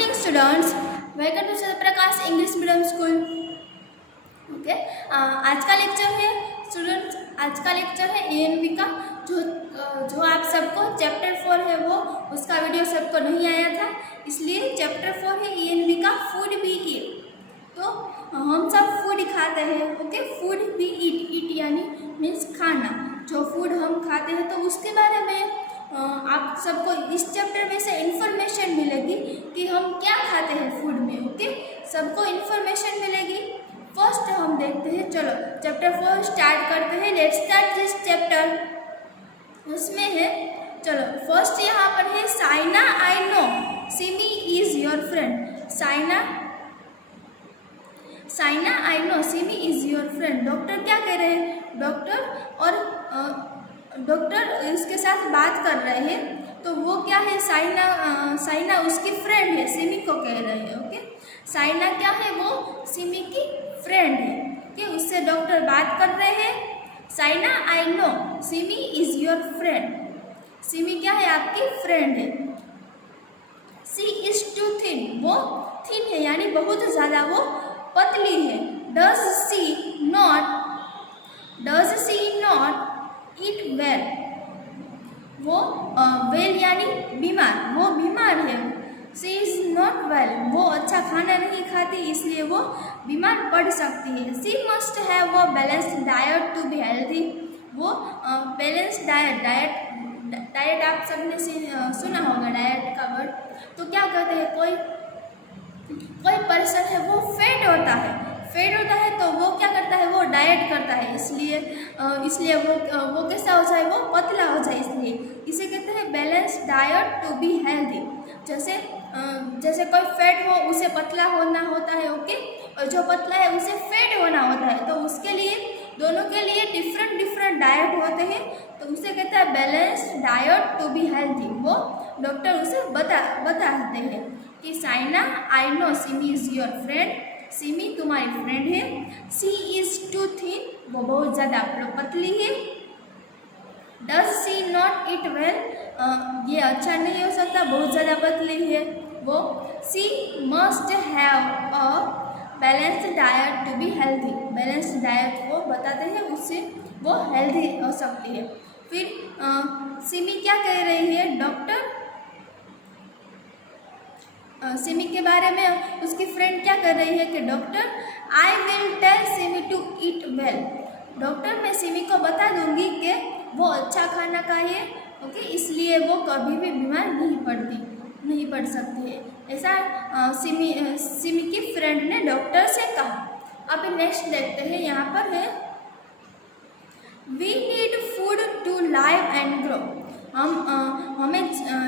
morning students, welcome to Satyaprakash English medium school. Okay, आज का lecture है स्टूडेंट्स, आज का लेक्चर है ENV का। जो आप सबको चैप्टर 4 है वो उसका वीडियो सबको नहीं आया था, इसलिए चैप्टर 4 है ENV का फूड वी ईट। तो हम सब फूड खाते हैं। ओके, फूड वी ईट, ईट यानी मीन्स खाना। जो फूड हम खाते हैं तो उसके बारे में आप सबको इस चैप्टर में से इंफॉर्मेशन मिलेगी कि हम क्या खाते हैं फूड में। ओके, सबको इंफॉर्मेशन मिलेगी। फर्स्ट हम देखते हैं, चलो चैप्टर 4 स्टार्ट करते हैं। Let's start this chapter. उसमें है, चलो फर्स्ट यहाँ पर है Saina I know Simi is your friend. Saina I know Simi is your friend. Doctor क्या कह रहे हैं? डॉक्टर इसके साथ बात कर रहे हैं, तो वो क्या है? साइना उसकी फ्रेंड है, सिमी को कह रहे हैं। ओके, साइना क्या है? वो सिमी की फ्रेंड है। ओके, उससे डॉक्टर बात कर रहे हैं। Saina I know Simi is your friend. Simi क्या है? आपकी फ्रेंड है। सी इज टू थिन, वो थिन है यानी बहुत ज़्यादा वो पतली है। Does she not eat well, वो वेल यानी बीमार, वो बीमार है। सी इज नॉट वेल, वो अच्छा खाना नहीं खाती, इसलिए वो बीमार पड़ सकती है। She must have a balanced diet to be healthy. वो बैलेंस्ड डाइट आप सबने सुना होगा डाइट का वर्ड। तो क्या कहते हैं, कोई पर्सन है वो फेट होता है तो वो क्या करता है? वो डाइट करता है, इसलिए वो कैसा हो जाए? वो पतला हो जाए, इसलिए इसे कहते हैं balance diet to be healthy. जैसे कोई फैट हो उसे पतला होना होता है। ओके, और जो पतला है उसे फैट होना होता है, तो उसके लिए दोनों के लिए डिफरेंट डाइट होते हैं, तो उसे कहता है balance diet to be healthy. वो डॉक्टर उसे बताते हैं कि Saina I know Simi is your friend, Simi तुम्हारी फ्रेंड है। सी इज टू थिन, वो बहुत ज़्यादा पतली है। Does she not eat well, ये अच्छा नहीं हो सकता, बहुत ज़्यादा पतली है वो। She must have a balanced diet to be healthy. Balanced diet वो बताते हैं, उससे वो हेल्दी हो सकती है। फिर सिमी क्या कह रही है? डॉक्टर सिमी के बारे में उसकी फ्रेंड क्या कर रही है कि doctor I will tell Simi to eat well. Doctor, मैं सिमी को बता दूंगी कि वो अच्छा खाना खाए। ओके, इसलिए वो कभी भी बीमार नहीं पड़ सकती है। ऐसा सिमी की फ्रेंड ने डॉक्टर से कहा। अब नेक्स्ट देखते हैं, यहाँ पर है we need food to live and grow. हमें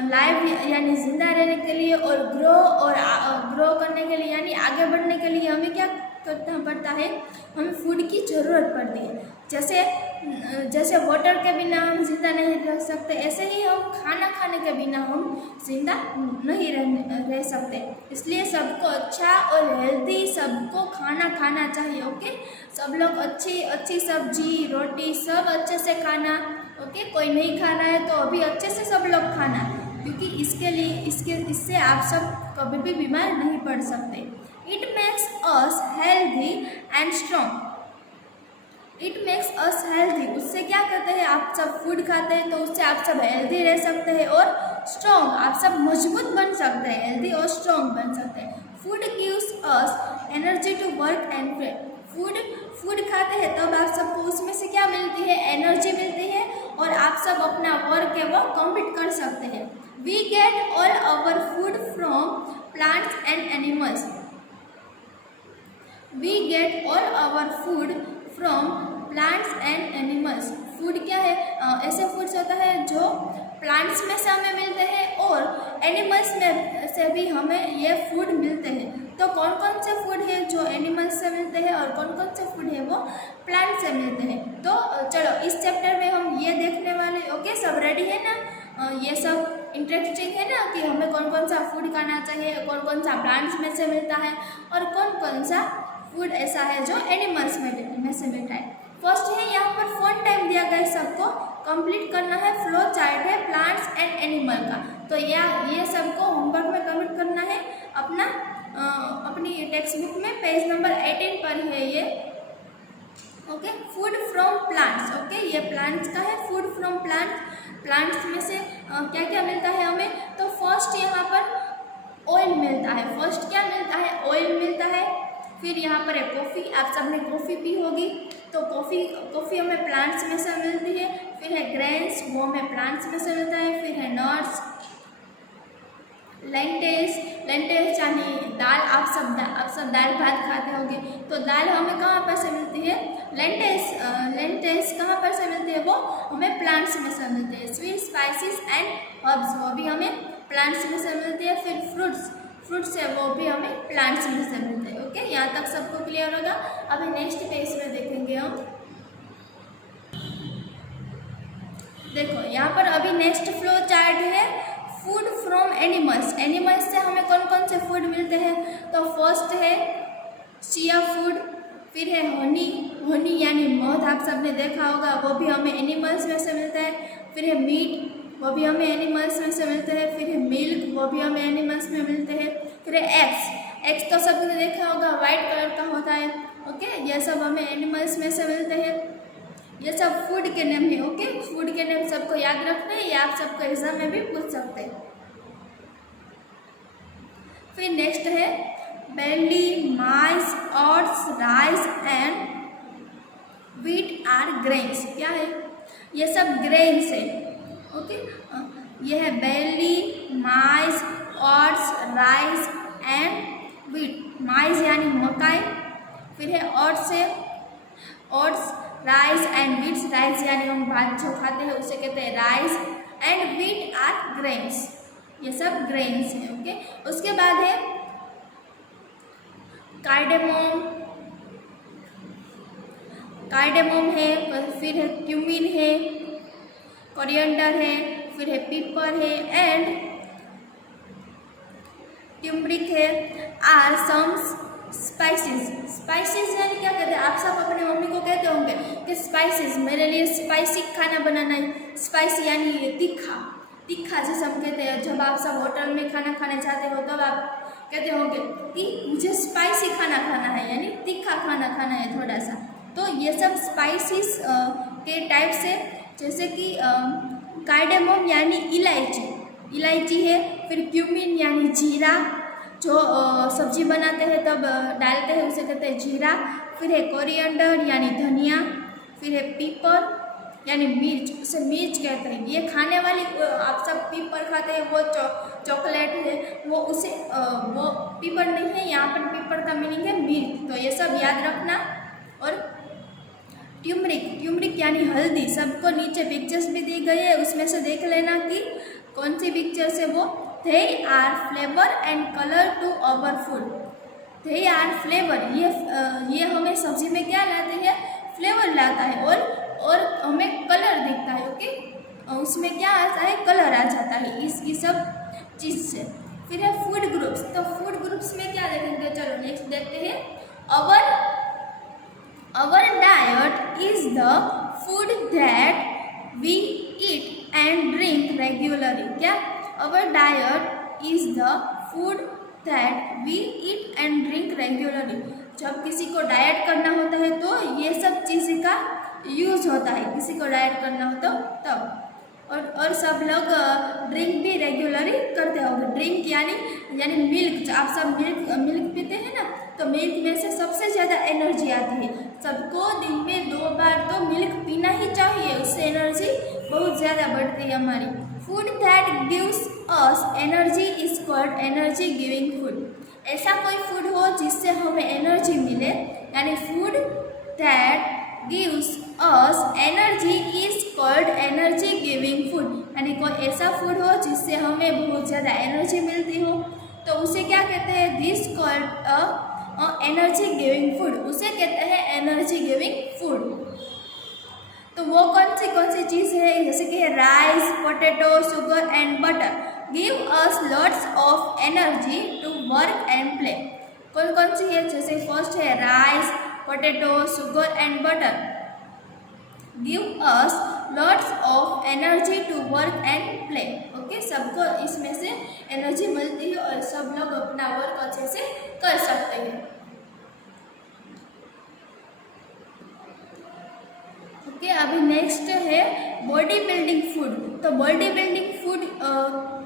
लाइव यानी जिंदा रहने के लिए और ग्रो करने के लिए यानी आगे बढ़ने के लिए हमें क्या करना पड़ता है? हमें फूड की ज़रूरत पड़ती है। जैसे वाटर के बिना हम जिंदा नहीं रह सकते, ऐसे ही हम खाना खाने के बिना हम जिंदा नहीं रह सकते। इसलिए सबको अच्छा और हेल्दी सबको खाना चाहिए। ओके, सब लोग अच्छी सब्जी रोटी सब अच्छे से खाना। ओके, कोई नहीं खाना है तो अभी अच्छे से सब लोग खाना, क्योंकि इससे आप सब कभी भी बीमार नहीं पड़ सकते। It makes us healthy and strong. It makes us healthy, उससे क्या करते हैं? आप सब फूड खाते हैं तो उससे आप सब हेल्दी रह सकते हैं और स्ट्रॉन्ग, आप सब मजबूत बन सकते हैं, हेल्दी और स्ट्रॉन्ग बन सकते हैं। Food gives us energy to work and play. Food खाते हैं तब आप सबको उसमें से क्या मिलती है? एनर्जी मिलती है, और आप सब अपना वर्क है वो कंप्लीट कर सकते हैं। We get all our food from plants and animals. We get all our food from plants and animals. Food क्या है? ऐसे फूड्स होता है जो प्लांट्स में से हमें मिलते हैं और एनिमल्स में से भी हमें ये फूड मिलते हैं। तो कौन कौन से फूड है जो एनिमल्स से मिलते हैं और कौन कौन से फूड है वो प्लांट से मिलते हैं? तो चलो इस चैप्टर में हम ये देखने वाले। ओके, सब रेडी है ना? ये सब इंटरेस्टिंग है ना कि हमें कौन कौन सा फूड खाना चाहिए, कौन कौन सा प्लांट्स में से मिलता है और कौन कौन सा फूड ऐसा है जो एनिमल्स में से मिलता है। फर्स्ट है, यहाँ पर फोन टाइम दिया गया है, सबको कंप्लीट करना है। फ्लो चार्ट है प्लांट्स एंड एनिमल का, तो ये सबको होमवर्क में कंप्लीट करना है। अपने टेक्स्ट बुक में पेज नंबर 18 पर है ये। Okay, food from plants. Okay, ये प्लांट्स का है, फूड फ्रॉम प्लांट्स में से क्या क्या मिलता है हमें? तो फर्स्ट यहाँ पर ऑयल मिलता है। फर्स्ट क्या मिलता है? ऑयल मिलता है। फिर यहाँ पर है कॉफ़ी। आप सबने कॉफ़ी पी होगी, तो कॉफ़ी हमें प्लांट्स में से मिलती है। फिर है ग्रेन्स, वो हमें प्लांट्स में से मिलता है। फिर है नट्स, लेंटिल्स यानी दाल। आप सब दाल भात खाते होंगे, तो दाल हमें कहाँ पर से मिलती है? लेंटिल्स कहाँ पर से मिलती है? वो हमें प्लांट्स में से मिलते हैं। स्वीट, स्पाइसेस एंड हर्ब्स, वो भी हमें प्लांट्स में से मिलती है। फिर फ्रूट्स है, वो भी हमें प्लांट्स में से मिलते हैं। ओके, यहाँ तक सबको क्लियर होगा। अभी नेक्स्ट पेज में देखेंगे हम। देखो यहाँ पर अभी नेक्स्ट फ्लो चार्ट है फूड फ्रॉम एनिमल्स। एनिमल्स से हमें कौन कौन से फूड मिलते हैं? तो फर्स्ट है चिया फूड। फिर है हनी यानी मध, आप सबने देखा होगा, वो भी हमें एनिमल्स में से मिलता है। फिर है मीट, वो भी हमें एनिमल्स में से मिलते हैं। फिर है मिल्क, वो भी हमें एनिमल्स में मिलते हैं। फिर है एग्स तो सबने देखा होगा, वाइट कलर का होता है। ओके, ये सब हमें एनिमल्स में से मिलते हैं। ये सब फूड के नेम है। ओके, फूड के नेम सबको याद रखना है, या आप सबको एग्जाम में भी पूछ सकते हैं। फिर नेक्स्ट है barley, maize, oats, rice and wheat are grains. क्या है? ये सब ग्रेन्स है। ओके, ये है barley, maize, oats, rice and wheat. Maize यानी मकाई। फिर है oats, rice and wheats. Rice यानी हम भात जो खाते हैं उसे कहते हैं rice. And wheat are grains, ये सब ग्रेन्स हैं। ओके, उसके बाद है कार्डेमोम है। फिर है क्यूमिन है, कोरिएंडर है, फिर है पिपर है एंड ट्यूमरिक है। आर सम स्पाइसेस यानी क्या कहते हैं? आप सब अपने मम्मी को कहते होंगे कि स्पाइसेस, मेरे लिए स्पाइसी खाना बनाना है। स्पाइसी यानी तीखा जैसे हम कहते हैं। जब आप सब होटल में खाना खाने जाते हो तब आप कहते होंगे कि मुझे स्पाइसी खाना खाना है, यानी तीखा खाना खाना है थोड़ा सा। तो ये सब स्पाइसेस के टाइप से, जैसे कि कार्डेमोम यानी इलायची है। फिर क्यूमिन यानी जीरा, जो सब्जी बनाते हैं तब डालते हैं उसे कहते हैं जीरा। फिर है कोरिएंडर यानी धनिया। फिर है पीपर यानी मिर्च, उसे मिर्च कहते हैं। ये खाने वाली, आप सब पीपर खाते हैं, वो चॉकलेट है, वो पीपर नहीं है। यहाँ पर पीपर का मीनिंग है मिर्च, तो ये सब याद रखना। और ट्यूमरिक यानी हल्दी। सबको नीचे पिक्चर्स भी दी गई है, उसमें से देख लेना कि कौन सी पिक्चर्स है वो। They are flavor and color to our food. They are flavor, ये हमें सब्जी में क्या लाते हैं? फ्लेवर लाता है। और हमें कलर दिखता है। ओके, उसमें क्या आता है? कलर आ जाता है इसकी सब चीज़ से। फिर है फूड ग्रुप्स। तो फूड ग्रुप्स में क्या देखेंगे? चलो नेक्स्ट देखते हैं। Our diet is the food that we eat and drink regularly. क्या? Our diet is the food that we eat and drink regularly. जब किसी को डाइट करना होता है तो ये सब चीज़ का यूज होता है। किसी को डाइट करना हो तो तब। और सब लोग ड्रिंक भी रेगुलरली करते होंगे। ड्रिंक यानी मिल्क। आप सब मिल्क पीते हैं ना, तो मिल्क में से सबसे ज़्यादा एनर्जी आती है। सबको दिन में 2 बार तो मिल्क पीना ही चाहिए, उससे एनर्जी बहुत ज़्यादा बढ़ती है हमारी। Food that gives us energy is called energy giving food. ऐसा कोई फूड हो जिससे हमें एनर्जी मिले, यानी food that gives us energy is called energy giving food. यानी कोई ऐसा फूड हो जिससे हमें बहुत ज़्यादा एनर्जी मिलती हो, तो उसे क्या कहते हैं? This called energy giving food, उसे कहते हैं एनर्जी गिविंग फूड। तो वो कौन सी चीज़ है? जैसे कि rice, potato, sugar and butter give us lots of energy to work and play. कौन सी है? जैसे फर्स्ट है rice, potato, sugar and butter give us lots of energy to work and play. Okay, सबको इसमें से एनर्जी मिलती है और सब लोग अपना वर्क अच्छे से कर सकते हैं। Body building food. तो बॉडी बिल्डिंग फूड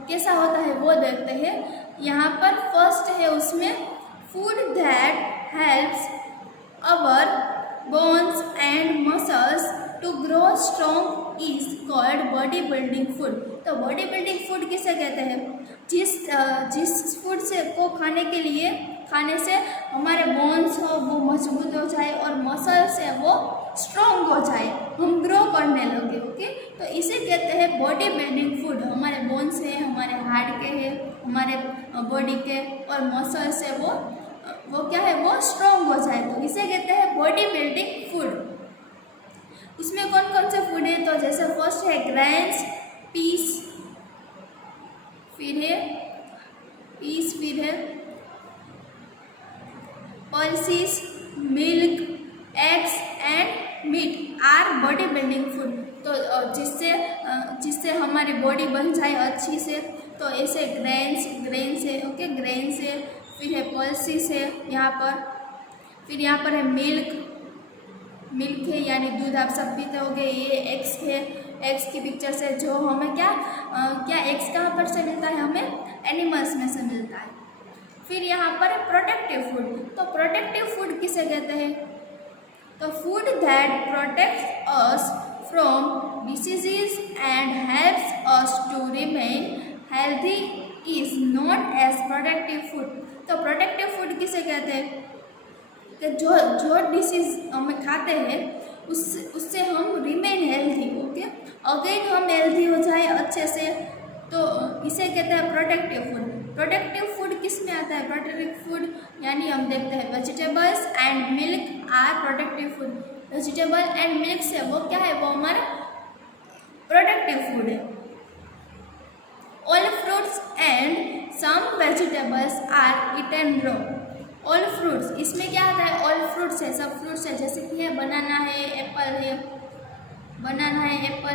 कैसा होता है वो देखते हैं। यहाँ पर फर्स्ट है उसमें food that helps our bones and muscles to grow strong is called body building food. तो बॉडी बिल्डिंग फूड किसे कहते हैं? जिस फूड से को खाने से हमारे बोन्स हो वो मजबूत हो जाए और मसल्स है वो स्ट्रॉन्ग हो जाए, हम ग्रो करने लगे। ओके, तो इसे कहते हैं बॉडी बिल्डिंग फूड। हमारे बोन्स है, हमारे हार्ट के है, हमारे बॉडी के और मसल्स है वो क्या है, वो स्ट्रॉन्ग हो जाए, तो इसे कहते हैं बॉडी बिल्डिंग फूड। उसमें कौन कौन से फूड है? तो जैसे फर्स्ट है ग्रेन्स, पीस, फिर है pulses, milk, eggs and meat are body building food. तो जिससे हमारी बॉडी बन जाए अच्छी से, तो ऐसे ग्रेन्स है, ओके, ग्रेन्स है, फिर है पल्सेस है यहाँ पर, फिर यहाँ पर है मिल्क है यानी दूध आप सब पीते होंगे। ये एग्स है, एग्स की पिक्चर से जो हमें क्या एग्स कहाँ पर से मिलता है? हमें एनिमल्स में से मिलता है। फिर यहाँ पर प्रोटेक्टिव फूड। तो प्रोटेक्टिव फूड किसे कहते हैं? तो food that protects us from diseases and helps us to remain healthy is not as protective food. तो प्रोटेक्टिव फूड किसे कहते हैं? कि जो डिसीज हम खाते हैं उससे हम रिमेन हेल्थी, ओके, अगेन हम हेल्थी हो जाए अच्छे से, तो इसे कहते हैं प्रोटेक्टिव फूड। प्रोटेक्टिव फूड किस में आता है? प्रोटेक्टिव फूड यानी हम देखते हैं vegetables and milk are protective food. Vegetable and milk से वो क्या है? वो हमारा प्रोटेक्टिव फूड है। All fruits and some vegetables are eaten raw. All fruits, इसमें क्या आता है? ऑल फ्रूट्स है, सब फ्रूट्स है, जैसे कि है बनाना है, एप्पल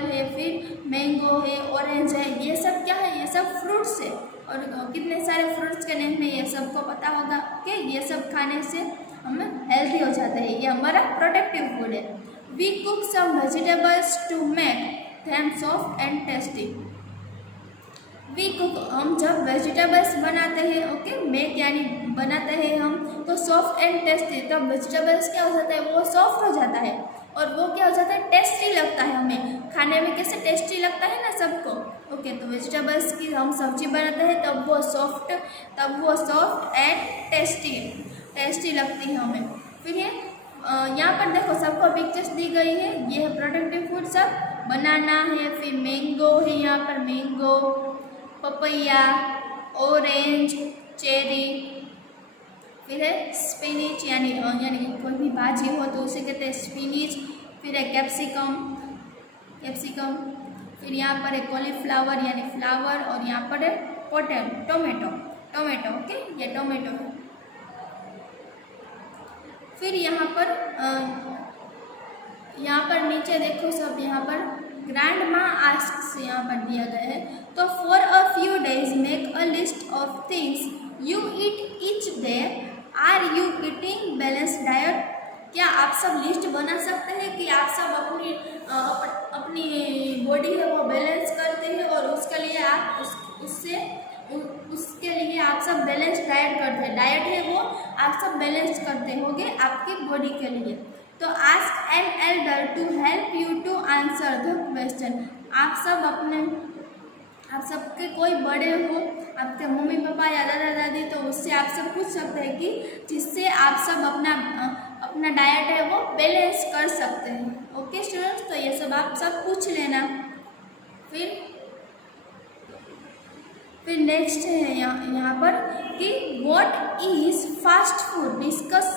है, फिर मैंगो है, ऑरेंज है, ये सब क्या है? ये सब फ्रूट्स है। और कितने सारे फ्रूट्स के नेम है ये सबको पता होगा कि ये सब खाने से हम हेल्दी हो जाते हैं, ये हमारा प्रोटेक्टिव फूड है। We cook some vegetables to make them soft and tasty. We cook, हम जब वेजिटेबल्स बनाते हैं, ओके, मेक यानी बनाते हैं हम, तो सॉफ्ट एंड टेस्टी, तब वेजिटेबल्स क्या हो जाता है? वो सॉफ्ट हो जाता है और वो क्या हो जाता है? टेस्टी लगता है, हमें खाने में कैसे टेस्टी लगता है ना सबको। ओके, तो वेजिटेबल्स की हम सब्जी बनाते हैं तब वो सॉफ्ट एंड टेस्टी लगती है हमें। फिर यहाँ पर देखो सबको पिक्चर्स दी गई है, ये है प्रोटेक्टिव फूड, सब बनाना है, फिर मैंगो है, यहाँ पर मैंगो, पपैया, ऑरेंज, चेरी, फिर है स्पिनिच यानी कोई भी भाजी हो तो उसे कहते हैं स्पिनिच, फिर है कैप्सिकम, फिर यहाँ पर है कॉलीफ्लावर यानी फ्लावर, और यहाँ पर है टोमेटो, ओके, ये टोमेटो है। फिर यहाँ पर नीचे देखो सब, यहाँ पर ग्रैंड माँ आस्क्स यहाँ पर दिया गया है। तो for a few days make a list of things you eat each day, are you eating balance diet. क्या आप सब लिस्ट बना सकते हैं कि आप सब अपनी बॉडी है वो बैलेंस करते हैं और उसके लिए आप सब बैलेंस डाइट करते हैं, डाइट है वो आप सब बैलेंस करते होंगे आपकी बॉडी के लिए। तो ask an elder to help you to answer the question. आप सबके कोई बड़े हो, आपके मम्मी पापा या दादा दादी, तो उससे आप सब पूछ सकते हैं कि जिससे आप सब अपना डाइट है वो बैलेंस कर सकते हैं। ओके स्टूडेंट्स, तो ये सब आप सब पूछ लेना। फिर नेक्स्ट है यहाँ पर कि what is fast food, discuss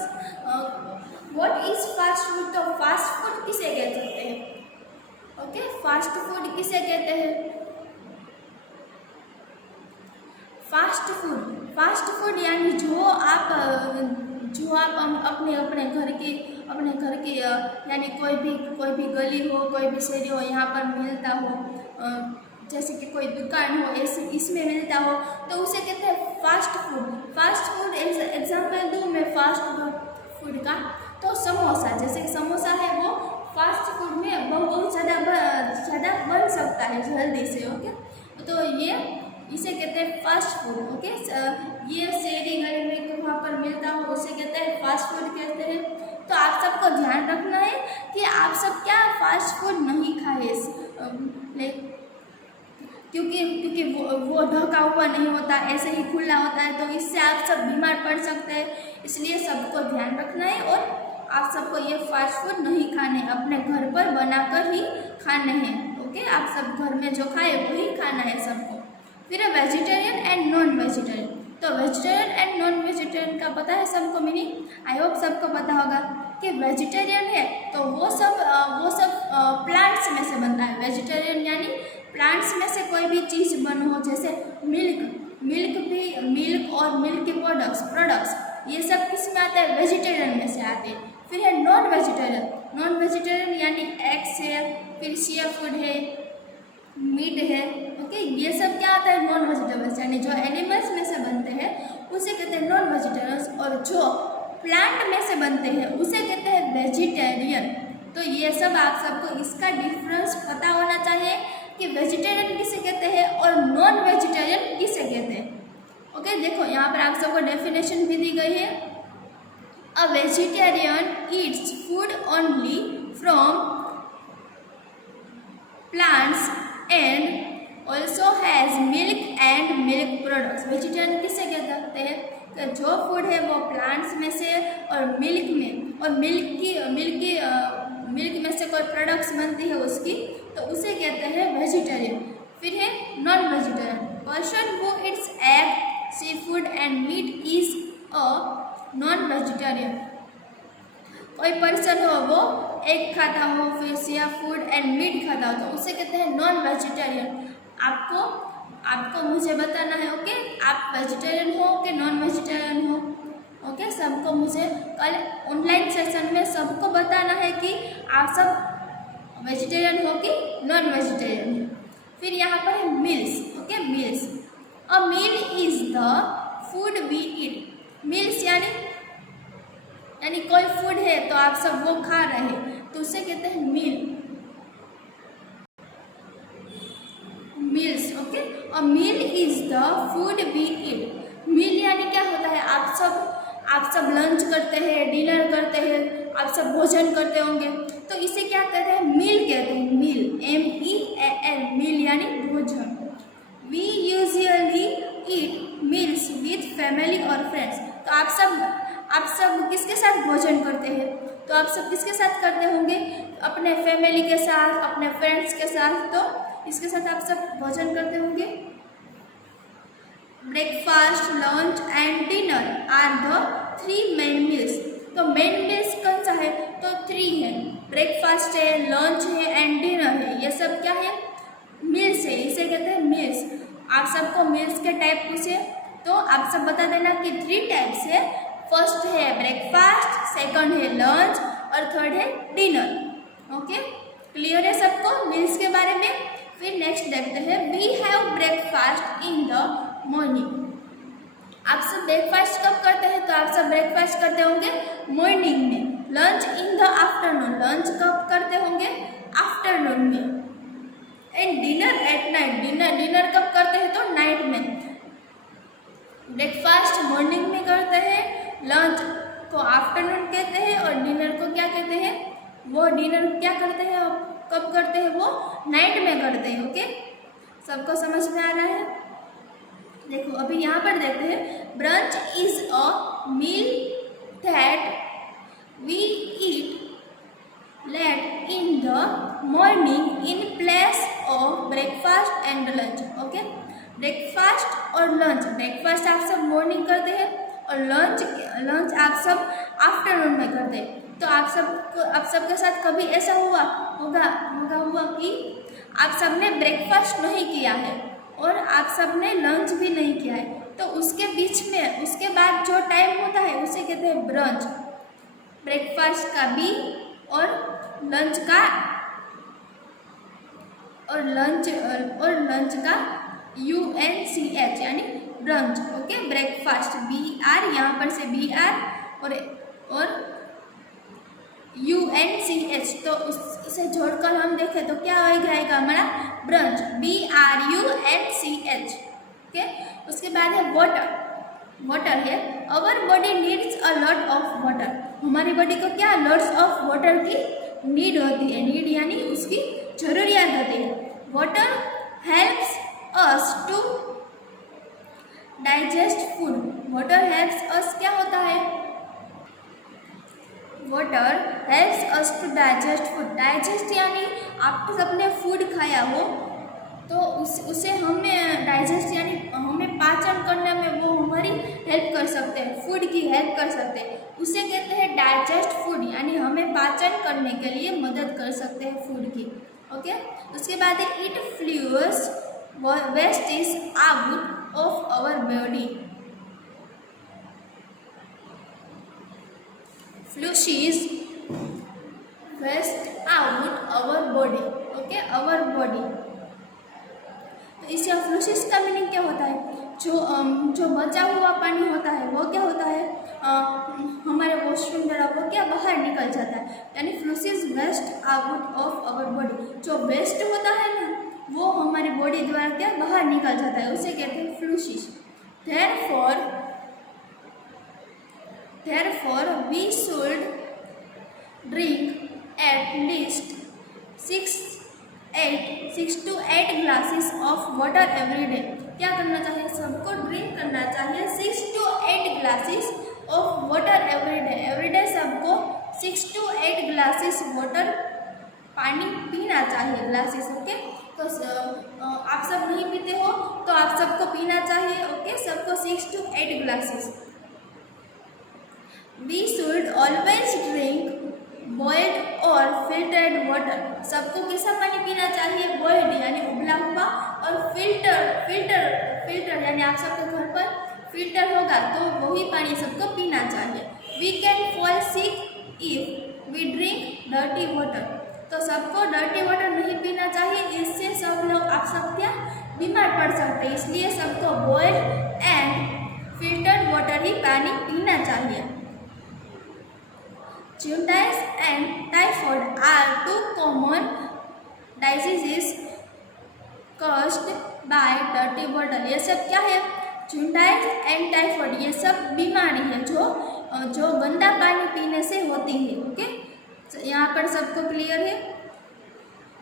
what is fast food. तो फास्ट फूड किसे कह सकते हैं? ओके, फास्ट फूड किसे कहते हैं? फास्ट फूड यानी जो आप अपने घर की यानी कोई भी गली हो, कोई भी शहरी हो, यहाँ पर मिलता हो, जैसे कि कोई दुकान हो ऐसे इसमें मिलता हो, तो उसे कहते हैं फास्ट फूड। एग्जाम्पल दूँ मैं फास्ट फूड का, तो समोसा, जैसे कि समोसा है वो फास्ट फूड में बहुत ज़्यादा बन सकता है जल्दी से। ओके, तो ये इसे कहते हैं फास्ट फूड। ओके, ये शहरी गली में वहाँ पर मिलता हो उसे कहते हैं फास्ट फूड कहते हैं। तो आप सबको ध्यान रखना है कि आप सब क्या फास्ट फूड नहीं खाए, क्योंकि वो ढका हुआ नहीं होता, ऐसे ही खुला होता है, तो इससे आप सब बीमार पड़ सकते हैं। इसलिए सबको ध्यान रखना है और आप सबको ये फास्ट फूड नहीं खाने, अपने घर पर बनाकर ही खाने हैं। ओके, आप सब घर में जो खाए वही खाना है सबको। फिर है वेजिटेरियन एंड नॉन वेजिटेरियन। तो वेजिटेरियन एंड नॉन वेजिटेरियन का पता है सबको मीनिंग? आई होप सबको पता होगा कि वेजिटेरियन है तो वो सब प्लांट्स में से बनता है। वेजिटेरियन यानी प्लांट्स में से कोई भी चीज़ बनो हो, जैसे मिल्क और मिल्क के प्रोडक्ट्स ये सब किस में आते हैं? वेजिटेरियन में से आते हैं। फिर है नॉन वेजिटेरियन यानी एग्स है, फिर सिया फूड है, मीट है। ओके, ये सब क्या आता है? नॉन वेजिटेबल्स, यानी जो एनिमल्स में से बनते हैं उसे कहते हैं नॉन वेजिटेबल्स, और जो प्लांट में से बनते हैं उसे कहते हैं वेजिटेरियन। तो ये सब आप सबको इसका डिफरेंस पता होना चाहिए कि वेजिटेरियन किसे कहते हैं और नॉन वेजिटेरियन किसे कहते हैं। ओके, देखो यहाँ पर आप सबको डेफिनेशन भी दी गई है। A vegetarian Yeats food only from plants and also has milk and milk products. Vegetarian किसे कहते हैं? तो जो फूड है वो प्लांट्स में से और मिल्क में से कोई प्रोडक्ट्स बनती है उसकी, तो उसे कहते हैं वेजिटेरियन। फिर है non vegetarian. Person who eats egg, sea food and meat is a non vegetarian. कोई पर्सन हो वो एग खाता हो, फिर सिया फूड एंड मीट खाता हो, तो उसे कहते हैं नॉन वेजिटेरियन। आपको मुझे बताना है। ओके, आप वेजिटेरियन हो कि नॉन वेजिटेरियन हो? ओके, सबको मुझे कल ऑनलाइन सेशन में सबको बताना है कि आप सब वेजिटेरियन हो कि नॉन वेजिटेरियन हो। फिर यहाँ पर है meals. Okay, meals. A meal is the food we eat. Meals यानी कोई फूड है तो आप सब वो खा रहे हैं तो उसे कहते हैं meal, meals. Okay, a meal is the food we eat. Meal यानी क्या होता है? आप सब लंच करते हैं, डिनर करते हैं, आप सब भोजन करते होंगे, तो इसे क्या कहते हैं? मील कहते हैं। मील, MEAL, मील यानी भोजन। We usually eat meals with family और फ्रेंड्स। तो आप सब किसके साथ भोजन करते हैं? तो आप सब किसके साथ करते होंगे? अपने फैमिली के साथ, अपने फ्रेंड्स के साथ। तो इसके साथ आप सब भोजन करते होंगे। Breakfast, lunch and dinner are the 3 main meals. तो मेन मील्स कौन सा है? तो 3 है। ब्रेकफास्ट है, लंच है एंड डिनर है। ये सब क्या है? मील्स है, इसे कहते हैं मील्स। आप सबको मील्स के टाइप पूछे तो आप सब बता देना कि 3 टाइप्स है। फर्स्ट है ब्रेकफास्ट, सेकंड है लंच और थर्ड है डिनर। ओके, क्लियर है सबको मील्स के बारे में? फिर नेक्स्ट देखते हैं, we have breakfast in the morning. आप सब ब्रेकफास्ट कब करते हैं? तो आप सब ब्रेकफास्ट करते होंगे मॉर्निंग में। Lunch in the afternoon, lunch कब करते होंगे? आफ्टरनून में। And dinner at night, dinner कब करते हैं? तो नाइट में। ब्रेकफास्ट मॉर्निंग में करते हैं, लंच को आफ्टरनून कहते हैं और डिनर को क्या कहते हैं? वो डिनर क्या करते हैं, कब करते हैं? वो नाइट में करते हैं। ओके, सबको समझ में आ रहा है? देखो अभी यहाँ पर देखते हैं, brunch is a meal that we eat late in the morning in place of breakfast and lunch. Okay, breakfast और लंच, ब्रेकफास्ट आप सब मॉर्निंग करते हैं और लंच आप सब आफ्टरनून में करते हैं। तो आप सबके साथ कभी ऐसा हुआ कि आप सब ने ब्रेकफास्ट नहीं किया है और आप सब ने लंच भी नहीं किया है, तो उसके बीच में उसके बाद जो टाइम होता है उसे कहते हैं ब्रंच। ब्रेकफास्ट का बी और लंच का UNCH यानी ब्रंच। ओके, ब्रेकफास्ट BR, यहाँ पर से BR और UNCH, तो उसे जोड़कर हम देखें तो क्या हो जाएगा हमारा ब्रंच, BRUNCH। ओके, उसके बाद है वाटर। वाटर है our body needs a lot of water, हमारी बॉडी को क्या लॉट्स ऑफ वाटर की नीड होती है, नीड यानी उसकी जरूरियात होती है। Water helps us to digest food, water helps us क्या होता है, water helps us to digest food, digest यानी आप सबने फूड खाया हो तो उसे हमें डाइजेस्ट यानी हमें पाचन करने में वो हमारी हेल्प कर सकते हैं, फूड की हेल्प कर सकते हैं, उसे कहते हैं डाइजेस्ट फूड, यानी हमें पाचन करने के लिए मदद कर सकते हैं फूड की। ओके, उसके बाद है it fluids waste is out of our body, fluids waste out our body. Okay, our body, तो इससे फ्लूइड्स का मीनिंग क्या होता है, जो बचा हुआ पानी होता है वो क्या होता है, हमारे वॉशरूम द्वारा वो क्या बाहर निकल जाता है, यानी fluids waste out of our body, जो वेस्ट होता है ना वो हमारी बॉडी द्वारा क्या बाहर निकल जाता है, उसे कहते हैं fluids. therefore we should drink at least 6 to 8 glasses of water every day, क्या करना चाहिए, सबको ड्रिंक करना चाहिए 6 to 8 glasses of water every day सबको 6 to 8 glasses वाटर पानी पीना चाहिए, ग्लासेस। ओके, तो आप सब नहीं पीते हो तो आप सबको पीना चाहिए। ओके, सबको 6 to 8 glasses। We should always drink boiled और फिल्टर्ड वाटर, सबको कैसा पानी पीना चाहिए, बॉइल्ड यानी उबला हुआ, और फिल्टर यानी आप सबके घर पर फिल्टर होगा तो वही पानी सबको पीना चाहिए। We can fall sick if we drink dirty water, तो सबको डर्टी वाटर नहीं पीना चाहिए, इससे सब लोग आप सब क्या बीमार पड़ सकते हैं, इसलिए सबको बॉइल्ड एंड फिल्टर्ड वाटर ही पानी पीना चाहिए। Jaundice and typhoid are two common diseases caused by dirty water, ये सब क्या है, जॉन्डिस एंड टाइफाइड, ये सब बीमारी है जो गंदा पानी पीने से होती है। ओके, यहाँ पर सबको क्लियर है।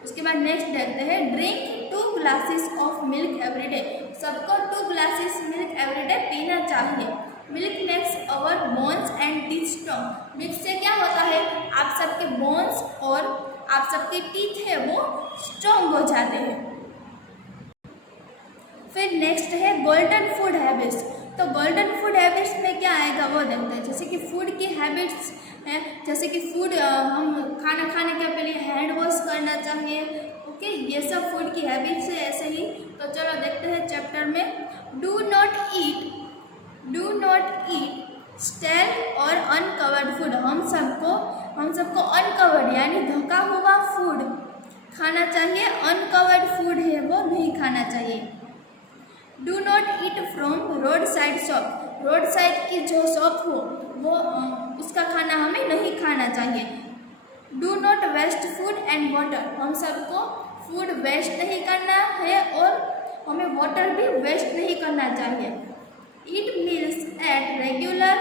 उसके बाद नेक्स्ट देखते हैं, drink 2 glasses of milk every day, सबको 2 glasses मिल्क एवरी डे पीना चाहिए। Milk makes our bones and teeth strong, milk से क्या होता है, आप सबके बोन्स और आप सबके टीथ है वो स्ट्रॉन्ग हो जाते हैं। फिर नेक्स्ट है गोल्डन फूड हैबिट्स, तो गोल्डन फूड हैबिट्स में क्या आएगा वो देखते हैं। जैसे कि फूड की हैबिट्स हैं, जैसे कि फूड हम खाना खाने के पहले हैंड वॉश करना चाहिए। ओके, ये सब फूड की हैबिट्स है ऐसे ही। तो चलो देखते हैं चैप्टर में। डू नॉट ईट स्टेल और अनकवर्ड फूड, हम सबको अनकवर्ड यानी ढका हुआ फूड खाना चाहिए, अनकवर्ड फूड है वो नहीं खाना चाहिए। Do not eat from road side shop, road side की जो शॉप हो वो उसका खाना हमें नहीं खाना चाहिए। Do not waste food and water, हम सबको फूड वेस्ट नहीं करना है और हमें वाटर भी वेस्ट नहीं करना चाहिए। Eat meals at regular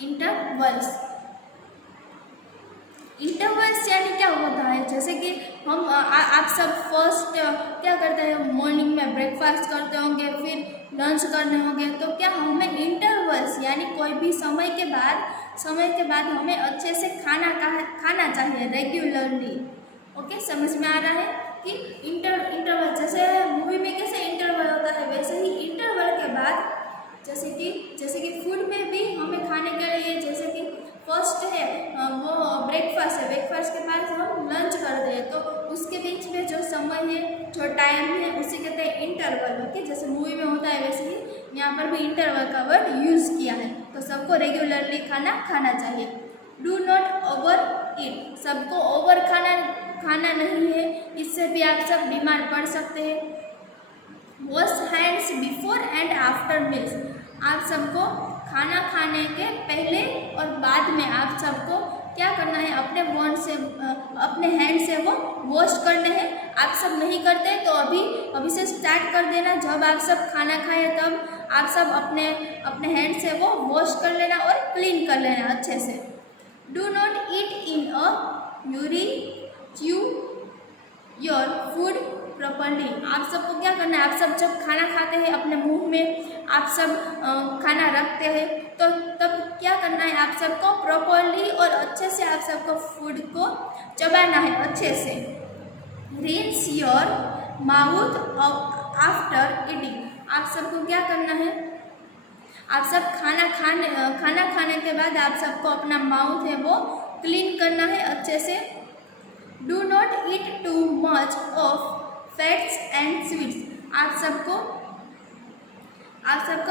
intervals, intervals यानी क्या होता है, जैसे कि हम आप सब फर्स्ट क्या करते हैं, मॉर्निंग में ब्रेकफास्ट करते होंगे, फिर लंच करने होंगे, तो क्या हमें इंटरवल्स यानी कोई भी समय के बाद हमें अच्छे से खाना चाहिए रेगुलरली। ओके, समझ में आ रहा है कि इंटरवल जैसे मूवी में कैसे इंटरवल होता है, वैसे ही इंटरवल के बाद जैसे कि फूड में भी हमें खाने के लिए, जैसे कि फर्स्ट है वो ब्रेकफास्ट है, ब्रेकफास्ट के बाद हम लंच करते हैं, तो उसके बीच में जो समय है, जो टाइम है, उसे कहते हैं इंटरवल। ओके, जैसे मूवी में होता है वैसे ही यहाँ पर भी इंटरवल का वर्ड यूज़ किया है। तो सबको रेगुलरली खाना चाहिए। डू नॉट ओवर ईट, सबको ओवर खाना नहीं है, इससे भी आप सब बीमार पड़ सकते हैं। Wash hands before and after meals, आप सबको खाना खाने के पहले और बाद में आप सबको क्या करना है, अपने अपने हैंड से वो वॉश करने हैं। आप सब नहीं करते तो अभी से स्टार्ट कर देना। जब आप सब खाना खाए तब आप सब अपने हैंड से वो वॉश कर लेना और क्लीन कर लेना अच्छे से। Do not eat in a Yuri, chew your food properly. आप सबको क्या करना है, आप सब जब खाना खाते हैं अपने मुंह में आप सब खाना रखते हैं तो तब क्या करना है, आप सबको प्रॉपर्ली और अच्छे से आप सबको फूड को चबाना है अच्छे से। Rinse your mouth after eating. आप सबको क्या करना है, आप सब खाना खाने के बाद आप सबको अपना माउथ है वो क्लीन करना है अच्छे से। Do not eat too much of fats and sweets. आप सबको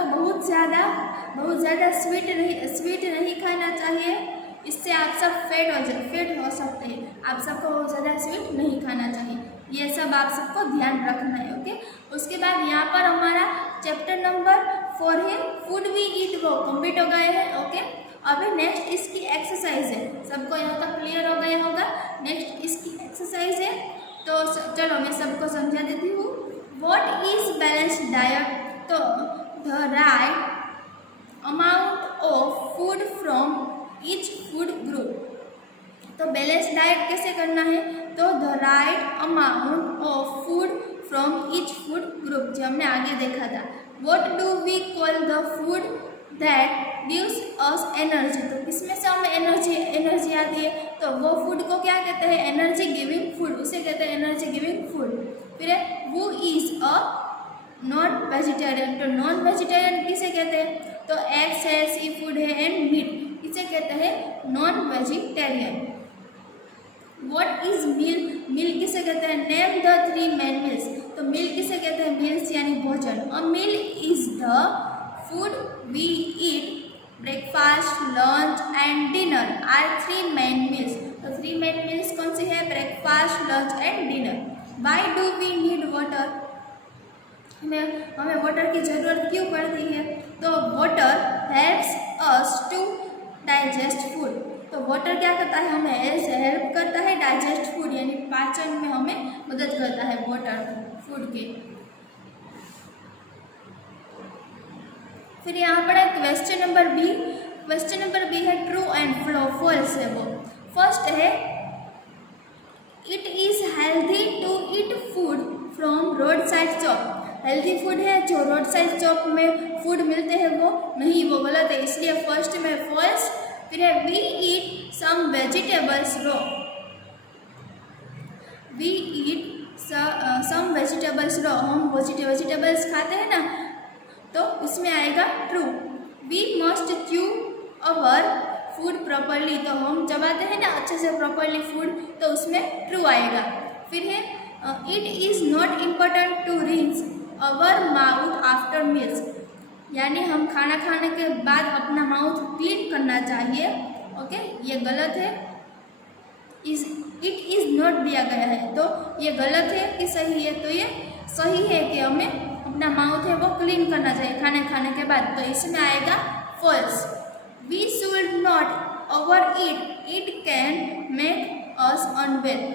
बहुत ज़्यादा स्वीट नहीं खाना चाहिए, इससे आप सब फेट हो सकते हैं। आप सबको बहुत ज़्यादा स्वीट नहीं खाना चाहिए, ये सब आप सबको ध्यान रखना है। ओके, उसके बाद यहाँ पर हमारा चैप्टर नंबर 4 है, फूड वी ईट, वो कंप्लीट हो गए हैं। ओके, अभी नेक्स्ट इसकी एक्सरसाइज है। सबको यहाँ तक क्लियर हो गया होगा। नेक्स्ट इसकी एक्सरसाइज है, तो चलो मैं सबको समझा देती हूँ। What is balanced diet? तो the right amount of food from each food group. तो बैलेंस डाइट कैसे करना है, तो the right amount of food from each food group, जो हमने आगे देखा था। What do we call the food that gives us energy? तो किसमें से हमें एनर्जी आती है, तो वो फूड को क्या कहते हैं, एनर्जी गिविंग फूड, उसे कहते हैं एनर्जी गिविंग फूड। फिर है वो इज अ नॉन वेजिटेरियन। तो नॉन वेजिटेरियन किसे कहते हैं, तो एग्स है, सी फूड है एंड मीट, इसे कहते हैं नॉन वेजिटेरियन। व्हाट इज मील? मील किसे कहते हैं, नेम द 3 मेन मील्स। तो मील किसे कहते हैं, मील्स यानी भोजन। A meal is the food we eat breakfast, lunch and dinner are 3 main meals. तो 3 मेन मील्स कौन सी है, breakfast, lunch and dinner. Why do we need water? हमें वाटर की ज़रूरत क्यों पड़ती है, तो water helps us to digest food. तो वाटर क्या करता है, हमें हेल्प करता है डाइजेस्ट फूड, यानी पाचन में हमें मदद करता है वाटर फूड के। फिर यहाँ पर है question number B. Question number B है ट्रू एंड फॉल्स है वो। फर्स्ट है it is healthy to eat food from road side shop. Healthy food है जो रोड साइड शॉप में फूड मिलते हैं वो नहीं, वो गलत है, इसलिए फर्स्ट में फॉल्स। फिर है we eat some vegetables raw. We eat some vegetables raw, हम वेजिटेबल्स खाते हैं ना, तो इसमें आएगा true. We must chew our food properly, तो हम चबाते हैं ना अच्छे से प्रॉपरली फूड, तो उसमें ट्रू आएगा। फिर है it is not important to rinse our mouth after meals, यानी हम खाना खाने के बाद अपना माउथ क्लीन करना चाहिए। ओके, ये गलत है। इट इज़ नॉट दिया गया है, तो ये गलत है कि सही है, तो ये सही है कि हमें अपना माउथ है वो क्लीन करना चाहिए खाने खाने के बाद, तो इसमें आएगा false. We should not over eat, it can make us unwell.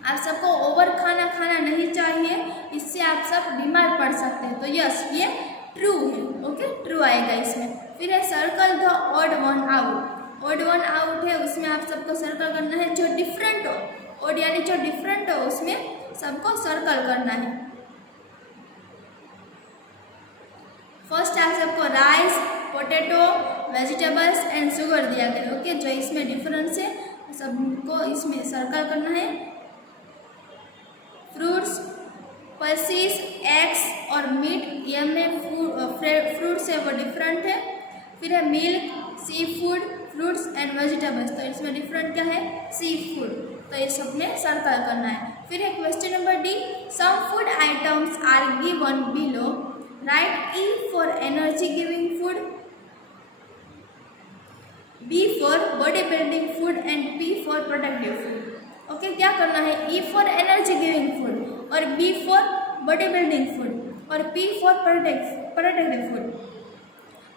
आप सबको ओवर खाना नहीं चाहिए, इससे आप सब बीमार पड़ सकते हैं, तो यस ये ट्रू है। ओके, ट्रू आएगा इसमें। फिर है circle the odd one out. Odd one out है, उसमें आप सबको सर्कल करना है जो डिफरेंट हो, ऑड यानी जो डिफरेंट हो उसमें सबको सर्कल करना है। फर्स्ट आप सबको rice, potato, vegetables and sugar दिया गया। ओके, जो इसमें डिफरेंस है सबको इसमें सर्कल करना है। फ्रूट्स, पल्सीज, एग्स और मीट, ये में फ्रूट्स है वो डिफरेंट है। फिर है milk, sea food, fruits and vegetables, तो इसमें डिफरेंट क्या है, सी फूड, तो ये सब में सर्कल करना है। फिर है question number D. Some food items are given below, right E for energy giving food, B for body building food and P for productive food. Okay, क्या करना है, E for energy giving food और B for body building food और P for productive food.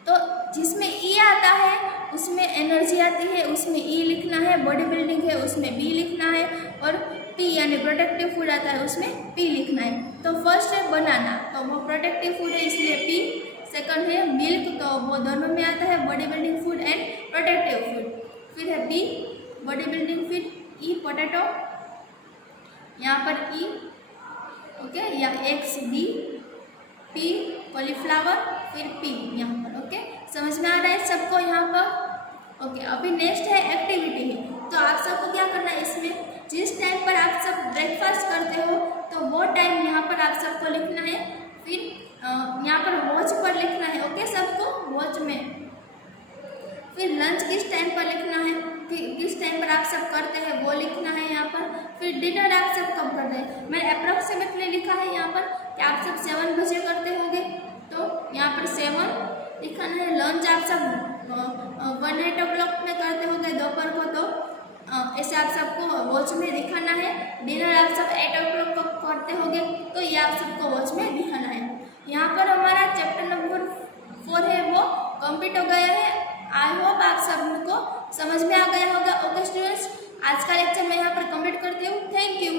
तो जिसमें ई आता है उसमें एनर्जी आती है, उसमें ई लिखना है। बॉडी बिल्डिंग है उसमें बी लिखना है। और पी यानी प्रोटेक्टिव फूड आता है उसमें पी लिखना है। तो फर्स्ट है बनाना, तो वो प्रोटेक्टिव फूड है इसलिए पी। सेकंड है मिल्क, तो वो दोनों में आता है, body building food and protective food. फिर है बी बॉडी बिल्डिंग फूड, ई पोटैटो, यहाँ पर ई ओके, या एक्स डी, पी कॉलीफ्लावर, फिर पी यहाँ पर। ओके, समझ में आ रहा है सबको यहाँ पर? ओके, अभी नेक्स्ट है एक्टिविटी है। तो आप सबको क्या करना है इसमें, जिस टाइम पर आप सब ब्रेकफास्ट करते हो तो वो टाइम यहाँ पर आप सबको लिखना है। फिर यहाँ पर वॉच पर लिखना है। ओके, सबको वॉच में। फिर लंच किस टाइम पर लिखना है, किस टाइम पर आप सब करते हैं वो लिखना है यहाँ पर। फिर डिनर आप सब कब करते हैं, मैंने अप्रोक्सीमेटली लिखा है यहाँ पर कि आप सब 7 बजे करते होंगे, तो यहाँ पर 7 लिखना है। लंच आप सब 1 o'clock में करते होंगे दोपहर को, तो ऐसे आप सबको वॉच में दिखाना है। डिनर आप सब 8 o'clock को करते होंगे, तो ये आप सबको वॉच में दिखाना है। यहाँ पर हमारा चैप्टर नंबर 4 है वो कंप्लीट हो गया है। आई होप आप सबको समझ में आ गया होगा। ओके स्टूडेंट्स, आज का लेक्चर मैं यहाँ पर कंप्लीट करती हूँ। Thank you.